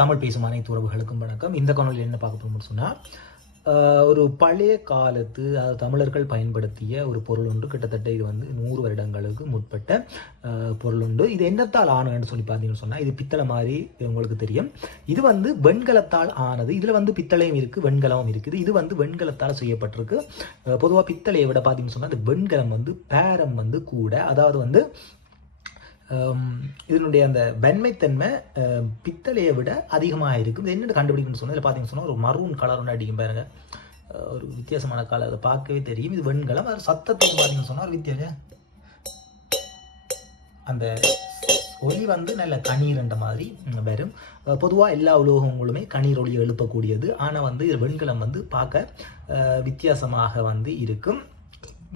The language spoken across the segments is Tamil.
தமிழ் பேசும் அனைத்து உறவுகளுக்கும் வணக்கம். இந்த காணொலியில் என்ன பார்க்க போகணும்னு சொன்னால் ஒரு பழைய காலத்து அதாவது தமிழர்கள் பயன்படுத்திய ஒரு பொருள் ஒன்று கிட்டத்தட்ட இது வந்து நூறு வருடங்களுக்கு முற்பட்ட பொருள் உண்டு. இது என்னத்தால் ஆனதுன்னு சொல்லி பார்த்தீங்கன்னு சொன்னால் இது பித்தளை மாதிரி உங்களுக்கு தெரியும். இது வந்து வெண்கலத்தால் ஆனது. இதில் வந்து பித்தளையும் இருக்குது வெண்கலமும் இருக்குது. இது வந்து வெண்கலத்தால் செய்யப்பட்டிருக்கு. பொதுவாக பித்தளையை விட பார்த்தீங்கன்னு சொன்னால் இந்த வெண்கலம் வந்து பேரம் வந்து கூட அதாவது வந்து இதனுடைய அந்த வெண்மைத்தன்மை பித்தளையை விட அதிகமாக இருக்கும். இது என்ன கண்டுபிடிக்கணும்னு சொன்னால் இதில் பார்த்தீங்கன்னு சொன்னால் ஒரு மரூன் கலர் ஒன்று அடிக்கும் பாருங்கள் ஒரு வித்தியாசமான கலர் அதை பார்க்கவே தெரியும். இது வெண்கலம். அது சத்தத்துக்கு பார்த்தீங்கன்னு சொன்னால் ஒரு வித்தியாசம். அந்த ஒலி வந்து நல்ல கணீர்ன்ற மாதிரி வரும். பொதுவாக எல்லா உலோகங்களுமே கணீர் ஒலி எழுப்பக்கூடியது. ஆனால் வந்து இது வெண்கலம் வந்து பார்க்க வித்தியாசமாக வந்து இருக்கும்.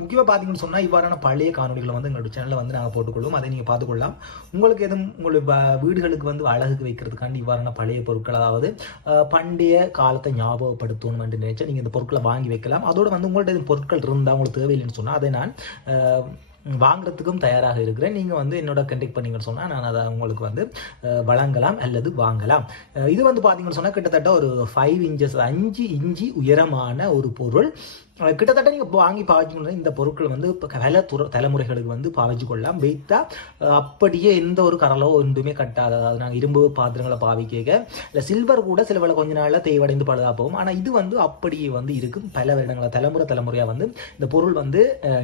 முக்கியமாக பார்த்தீங்கன்னு சொன்னால் இவ்வாறான பழைய காணொலிகளை வந்து எங்களோட சேனலில் வந்து நாங்கள் போட்டுக்கொள்வோம். அதை நீங்கள் பார்த்துக்கொள்ளலாம். உங்களுக்கு எதுவும் உங்களுடைய வீடுகளுக்கு வந்து அழகுக்கு வைக்கிறதுக்காண்டி இவ்வாறான பழைய பொருட்கள் அதாவது பண்டைய காலத்தை ஞாபகப்படுத்தணும் என்று நினைச்சா நீங்கள் இந்த பொருட்களை வாங்கி வைக்கலாம். அதோடு வந்து உங்கள்கிட்ட எதுவும் பொருட்கள் இருந்தால் உங்களுக்கு தேவையில்லைன்னு சொன்னால் அதை நான் வாங்குறதுக்கும் தயாராக இருக்கிறேன். நீங்கள் வந்து என்னோட கண்டெக்ட் பண்ணீங்கன்னு சொன்னால் நான் அதை உங்களுக்கு வந்து வழங்கலாம் அல்லது வாங்கலாம். இது வந்து பார்த்தீங்கன்னு சொன்னால் கிட்டத்தட்ட ஒரு ஃபைவ் இன்ச்சஸ் அஞ்சு இஞ்சி உயரமான ஒரு பொருள். கிட்டத்தட்ட நீங்கள் வாங்கி பாவிச்சுக்கணும் இந்த பொருட்கள் வந்து இப்போ பல துற தலைமுறைகளுக்கு வந்து பாவிச்சு கொள்ளலாம். வைத்தா அப்படியே எந்த ஒரு கரலோ ஒன்றுமே கட்டாது. அதாவது நாங்கள் இரும்பு பாத்திரங்களை பாவிக்க இல்லை சில்வர் கூட சில வேலை கொஞ்ச நாளில் தேய்வடைந்து பழுதா போகும். ஆனால் இது வந்து அப்படியே வந்து இருக்கும். பல வருடங்களா தலைமுறை தலைமுறையாக வந்து இந்த பொருள் வந்து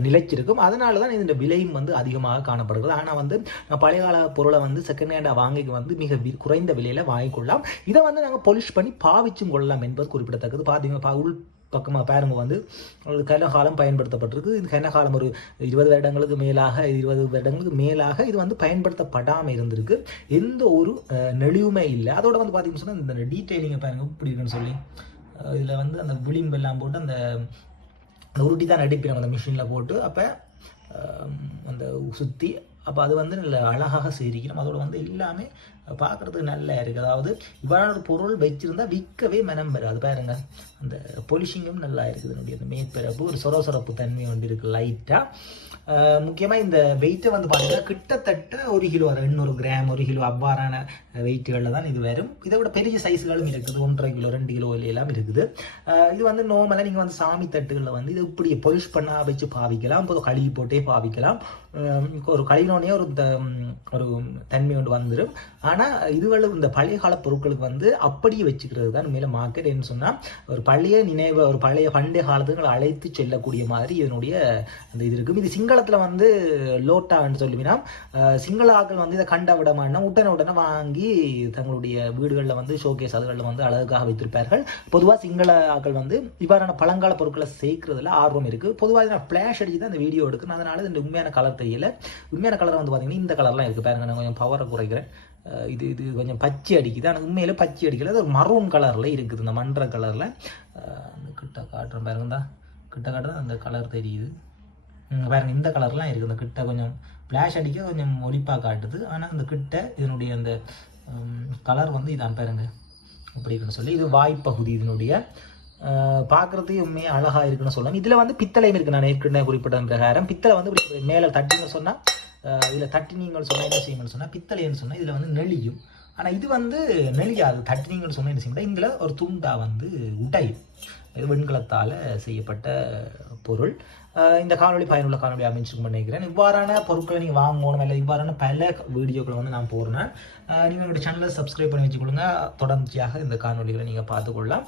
நிலைச்சிருக்கும். அதனால தான் இந்த விலையும் வந்து அதிகமாக காணப்படுகிறது. ஆனால் வந்து பழைய கால பொருளை வந்து செகண்ட் ஹேண்டாக வாங்கிக்கு வந்து மிக குறைந்த விலையில் வாங்கிக்கொள்ளலாம் இதை வந்து நாங்கள் பொலிஷ் பண்ணி பாவிச்சும் கொள்ளலாம் என்பது குறிப்பிடத்தக்கது. பார்த்தீங்கன்னா உள் பக்கமாக பேரம்பு வந்து கனகாலம் பயன்படுத்தப்பட்டிருக்கு. இது கனகாலம் ஒரு இருபது வருடங்களுக்கு மேலாக இருபது வருடங்களுக்கு மேலாக இது வந்து பயன்படுத்தப்படாமல் இருந்திருக்கு. எந்த ஒரு நெளிவுமே இல்லை. அதோட வந்து பார்த்தீங்கன்னு சொன்னால் இந்த டீட்டெயிலிங்கை பாருங்கள் இப்படி இருக்குன்னு சொல்லி. இதில் வந்து அந்த விளிம்பெல்லாம் போட்டு அந்த அந்த உருட்டி தான் அடிப்பிடும் அந்த மிஷினில் போட்டு. அப்போ அந்த சுற்றி அப்போ அது வந்து நல்ல அழகாக சேரிக்கணும். அதோட வந்து எல்லாமே பார்க்குறதுக்கு நல்லா இருக்குது அதாவது இவ்வாறான ஒரு பொருள் வச்சுருந்தா விற்கவே மனம் வராது. பாருங்க அந்த பொலிஷிங்கும் நல்லா இருக்குது. என்னுடைய அந்த மேற்பரப்பு ஒரு சொர சொரப்பு தன்மை வந்து இருக்குது லைட்டாக முக்கியமாக இந்த வெயிட்டை வந்து பார்த்தீங்கன்னா கிட்டத்தட்ட ஒரு கிலோ வரும் எண்ணூறு கிராம் ஒரு கிலோ அவ்வாறான வெயிட்டுகளில் தான் இது வரும். இதை விட பெரிய சைஸ்களும் இருக்குது. ஒன்றரை கிலோ ரெண்டு கிலோ எல்லாம் இருக்குது. இது வந்து நார்மலாக நீங்கள் வந்து சாமி தட்டுகளில் வந்து இது இப்படி பொலிஷ் பண்ணா வச்சு பாவிக்கலாம். இப்போ கழுவி போட்டே பாவிக்கலாம். ஒரு கழினோடனே ஒரு த- ஒரு தன்மை ஒன்று வந்துடும் ஆனால் இதுவளவு இந்த பழைய கால பொருட்களுக்கு வந்து அப்படியே வச்சுக்கிறது தான் மேலே மார்க்கெட் என்ன சொன்னால் ஒரு பழைய நினைவு ஒரு பழைய பண்டைய காலத்துக்கு அழைத்து செல்லக்கூடிய மாதிரி இதனுடைய அந்த இது இருக்கும். இது சிங்களத்தில் வந்து லோட்டான்னு சொல்லுவீங்கன்னா அஹ் சிங்கள ஆக்கள் வந்து இதை கண்ட விடமானா உடனே உடனே வாங்கி தங்களுடைய வீடுகளில் வந்து ஷோகேஸ் அதுகளில் வந்து அழகாக வைத்திருப்பார்கள். பொதுவாக சிங்கள ஆக்கள் வந்து இவ்வாறான பழங்கால பொருட்களை சேர்க்கறதுல ஆர்வம் இருக்குது பொதுவாக நான் ஃப்ளாஷ் அடிச்சு தான் இந்த வீடியோ எடுக்கணும். அதனால இந்த உண்மையான கலர் தெரியல உண்மையான கலர் வந்து பார்த்தீங்கன்னா இந்த கலர்லாம் இருக்குது பாருங்க நான் கொஞ்சம் பவரை குறைக்கிறேன். இது இது கொஞ்சம் பச்சை அடிக்குது. ஆனால் உண்மையில் பச்சை அடிக்கல. அது ஒரு மரூன் கலரில் இருக்குது இந்த மன்ற கலரில் கிட்ட காட்டுறேன் பாருங்க தான் கிட்ட காட்டுறது அந்த கலர் தெரியுது. பாருங்க இந்த கலர்லாம் இருக்குது இந்த கிட்ட கொஞ்சம் ஃப்ளாஷ் அடிக்க கொஞ்சம் ஒளிப்பாக காட்டுது. ஆனால் அந்த கிட்ட இதனுடைய அந்த கலர் வந்து இதான் பாருங்க. அப்படி இருக்குன்னு சொல்லி. இது வாய்ப்பகுதி இதனுடைய பார்க்குறதுக்கு உண்மையாக அழகாக இருக்குன்னு சொல்லலாம். இதில் வந்து பித்தளையும் இருக்குது நான் ஏற்கனவே குறிப்பிட்ட பிரகாரம் பித்தளை வந்து இப்படி மேலே தட்டின்னு சொன்னால் இதில் தட்டினீங்கன்னு சொன்னால் என்ன செய்யுங்கன்னு சொன்னால் பித்தளைன்னு சொன்னால் இதில் வந்து நெளியும். ஆனால் இது வந்து நெளியாது தட்டினீங்கன்னு சொன்ன என்ன செய்ய இதில் ஒரு துண்டா வந்து உடையும். இது வெண்கலத்தால் செய்யப்பட்ட பொருள். இந்த காணொலி பயனுள்ள காணொலி அமைச்சிருக்கும் நினைக்கிறேன். இவ்வாறான பொருட்களை நீங்கள் வாங்கணும் இல்லை இவ்வாறான பல வீடியோக்களை வந்து நான் போடுறேன். நீங்கள் என்னுடைய சேனலை சப்ஸ்கிரைப் பண்ணி வச்சுக்கொள்ளுங்க. தொடர்ச்சியாக இந்த காணொலிகளை நீங்கள் பார்த்துக்கொள்ளலாம்.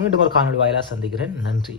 மீண்டும் ஒரு காணொளி வாயிலாக சந்திக்கிறேன். நன்றி.